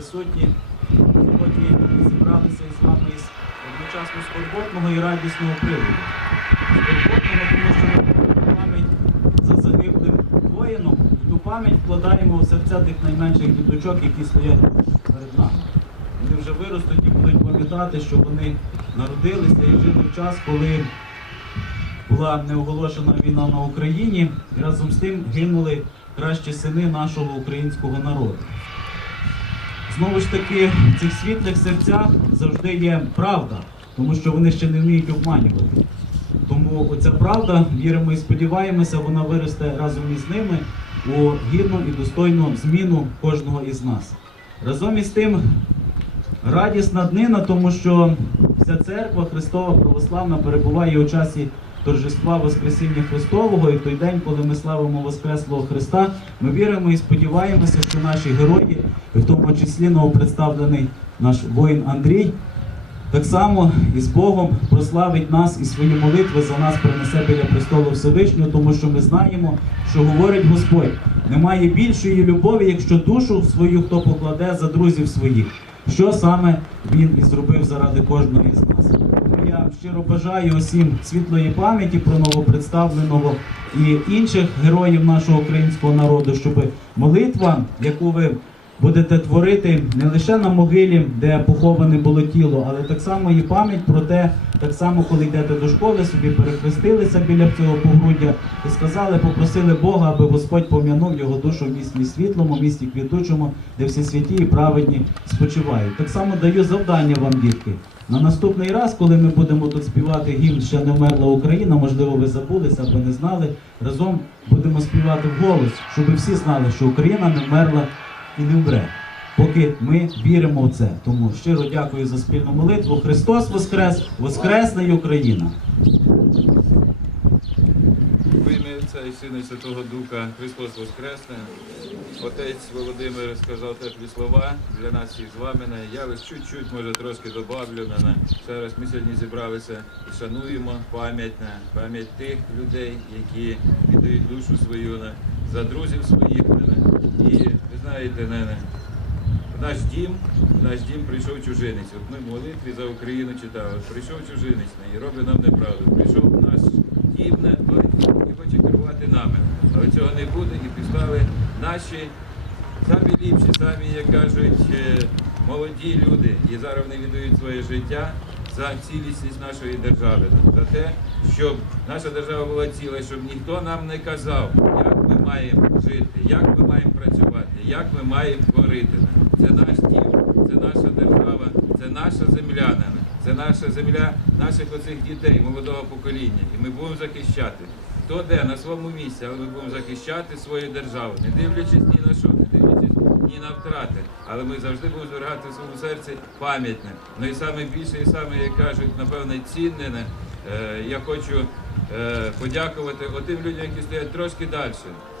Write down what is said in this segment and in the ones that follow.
присутні. Сьогодні зібралися із вами із одночасно скорботного і радісного приводу. Скорботного, тому що ми пам'ять за загиблим воїном, і ту пам'ять вкладаємо в серця тих найменших діточок, які стоять перед нами. Вони вже виростуть і будуть пам'ятати, що вони народилися і жили в час, коли була неоголошена війна на Україні, і разом з тим гинули кращі сини нашого українського народу. Знову ж таки, в цих світлих серцях завжди є правда, тому що вони ще не вміють обманювати. Тому оця правда, віримо і сподіваємося, вона виросте разом із ними у гідну і достойну зміну кожного із нас. Разом із тим, радісна днина, тому що вся церква Христова православна перебуває у часі торжества Воскресіння Христового. І в той день, коли ми славимо Воскреслого Христа, ми віримо і сподіваємося, що наші герої, і в тому числі новопредставлений наш воїн Андрій, так само і з Богом прославить нас і свої молитви за нас принесе біля престолу Всевишнього, тому що ми знаємо, що говорить Господь. Немає більшої любові, якщо душу свою хто покладе за друзів своїх. Що саме він і зробив заради кожного із нас. Я щиро бажаю усім світлої пам'яті про новопредставленого і інших героїв нашого українського народу, щоб молитва, яку ви будете творити не лише на могилі, де поховане було тіло, але так само і пам'ять про те, так само, коли йдете до школи, собі перехрестилися біля цього погруддя і сказали, попросили Бога, аби Господь пом'янув його душу в місті світлому, місті квітучому, де всі святі і праведні спочивають. Так само даю завдання вам, дітки. На наступний раз, коли ми будемо тут співати гімн ще не вмерла Україна, можливо, ви забулися або не знали. Разом будемо співати вголос, щоб всі знали, що Україна не вмерла і не вмре, поки ми віримо в це. Тому щиро дякую за спільну молитву. Христос Воскрес! Воскресне й Україна! В ім'я Отця і Сина і Святого Духа Христос Воскресне. Отець Володимир сказав теплі слова для нас всіх з вами. Я чуть-чуть, може трошки добавлю. на- Ще раз ми сьогодні зібралися і шануємо пам'ять на пам'ять тих людей, які віддають душу свою на, за друзів своїх. І ви знаєте, на, на, в наш дім, в наш дім прийшов чужинець. От ми в молитві за Україну читали. Прийшов чужинець і робить нам неправду. Прийшов наш дім той і хоче керувати нами. Але цього не буде і підстави наші самі ліпші, самі, як кажуть, е, молоді люди. І зараз вони віддають своє життя за цілісність нашої держави, за те, щоб наша держава була ціла, щоб ніхто нам не казав, як ми маємо жити, як ми маємо працювати, як ми маємо творити. Це наш дім, це наша держава, це наша земля. Це наша земля наших оцих дітей, молодого покоління. І ми будемо захищати. Хто де на своєму місці, але ми будемо захищати свою державу, не дивлячись ні на що, не дивлячись ні на втрати. Але ми завжди будемо зберігати в своєму серці пам'ятне. Ну і саме більше, і саме, як кажуть, напевне, цінне. е, я хочу е, подякувати отим людям, які стоять трошки далі.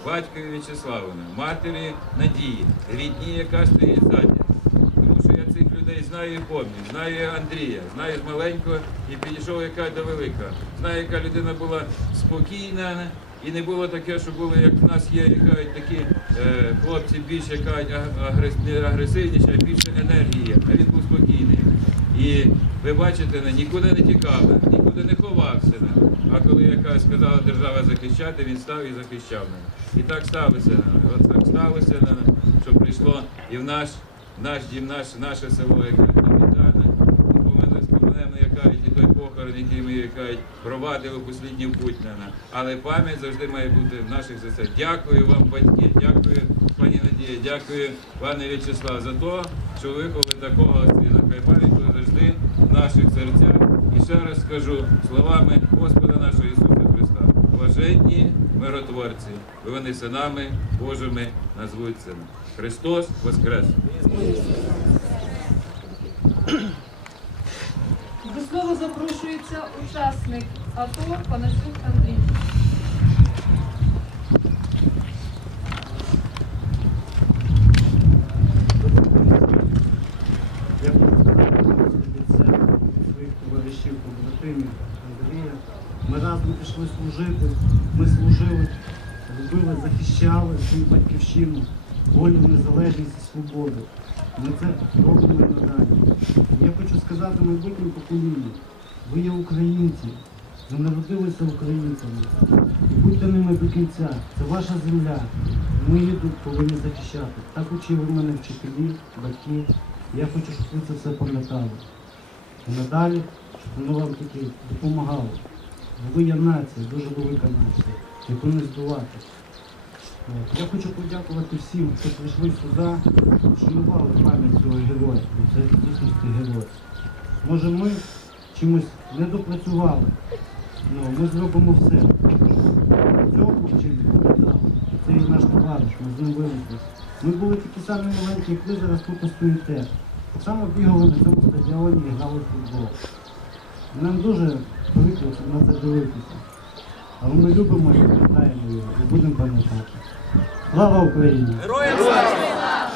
Батькові В'ячеславовне, матері Надії, рідні, яка стоїть ззаді. Тому що я цих людей знаю і пам'ятаю. Знаю Андрія, знаю маленького і підійшов яка до великого. Знаю, яка людина була спокійна. І не було таке, що було, як в нас є, яка такі е, хлопці більш яка агрес, не агресивніші, більше енергії. А він був спокійний. І ви бачите, нікуди не тікав, нікуди не ховався. А коли яка сказала держава захищати, він став і захищав. Не. І так сталося. От так сталося, що прийшло і в наш, наш дім, наш, наше село, Вітане. Помили споминемо, яка і той похорон, який ми яка провадили послідній путь. Не. Але пам'ять завжди має бути в наших серцях. Дякую вам, батьки, дякую, пані Надія, дякую, пане В'ячеслав, за те, що ви виховали такого сина. Хай пам'ять завжди в наших серцях. І ще раз скажу словами Господа нашого Ісуса Христа. Блаженні миротворці, вони синами Божими назвуться. Христос Воскрес! До слова запрошується учасник АТО Панасюк Андрій. Я своїх товаришів, побратимів, Андрія. Ми разом пішли служити, ми служили, любили, захищали свою батьківщину. Волю, незалежність і свободу. Ми це робимо надалі. Я хочу сказати майбутнім поколінню, ви є українці, ви народилися українцями. Будьте ними до кінця. Це ваша земля. Ми її тут повинні захищати. Так учили мене вчителі, батьки. Я хочу, щоб ви це все пам'ятали. І надалі, щоб воно вам тільки допомагало. Ви є нація, дуже велика нація, яку не здолати. Я хочу подякувати всім, хто прийшли сюди, вшанували пам'ять цього героя. Це дійсності герой. Може ми чимось не допрацювали. Ну, ми зробимо все. Цього хлопчини. Це і наш товариш, ми з ним виросли. Ми були такі самі маленькі, як ви зараз тут стоїте. Так само бігали на цьому стадіоні і грали в футбол. Нам дуже прикро на це дивитися. Але ми любимо і пам'ятаємо і будемо пам'ятати. Слава Україні! Героям слава!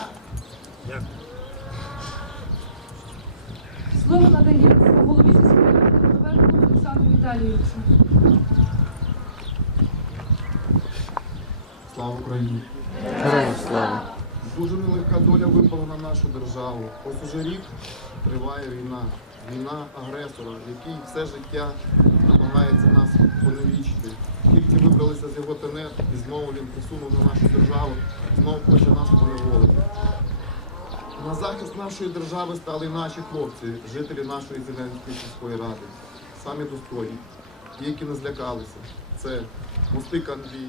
Слово надається голові сільської ради Олександру Віталійовичу. Слава Україні! Героям слава! Дуже нелегка доля випала на нашу державу. Ось уже рік триває війна. Війна агресора, який все життя намагається нас поневічити. Тільки вибралися з його тенет і знову він присунув на нашу державу, знову хоче нас поневолити. На захист нашої держави стали наші хлопці, жителі нашої Зеленської сільської ради, самі достойні, ті, які не злякалися. Це Мостик Андрій,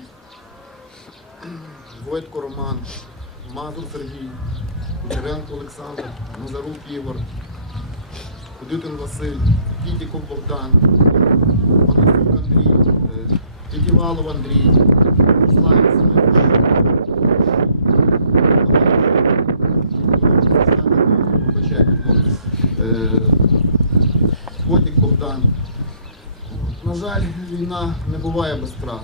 Войтко Роман, Мазур Сергій, Кучеренко Олександр, Назарук Ігор, Кудитин Василь, Кітіков Богдан, Панасюк Андрій, е, Тітівалов Андрій, Славін Семен. Котик Богдан. На жаль, війна не буває без втрат.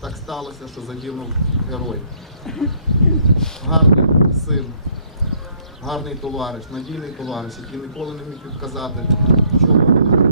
Так сталося, що загинув герой. Гарний син, гарний товариш, надійний товариш, який ніколи не міг відказати, чому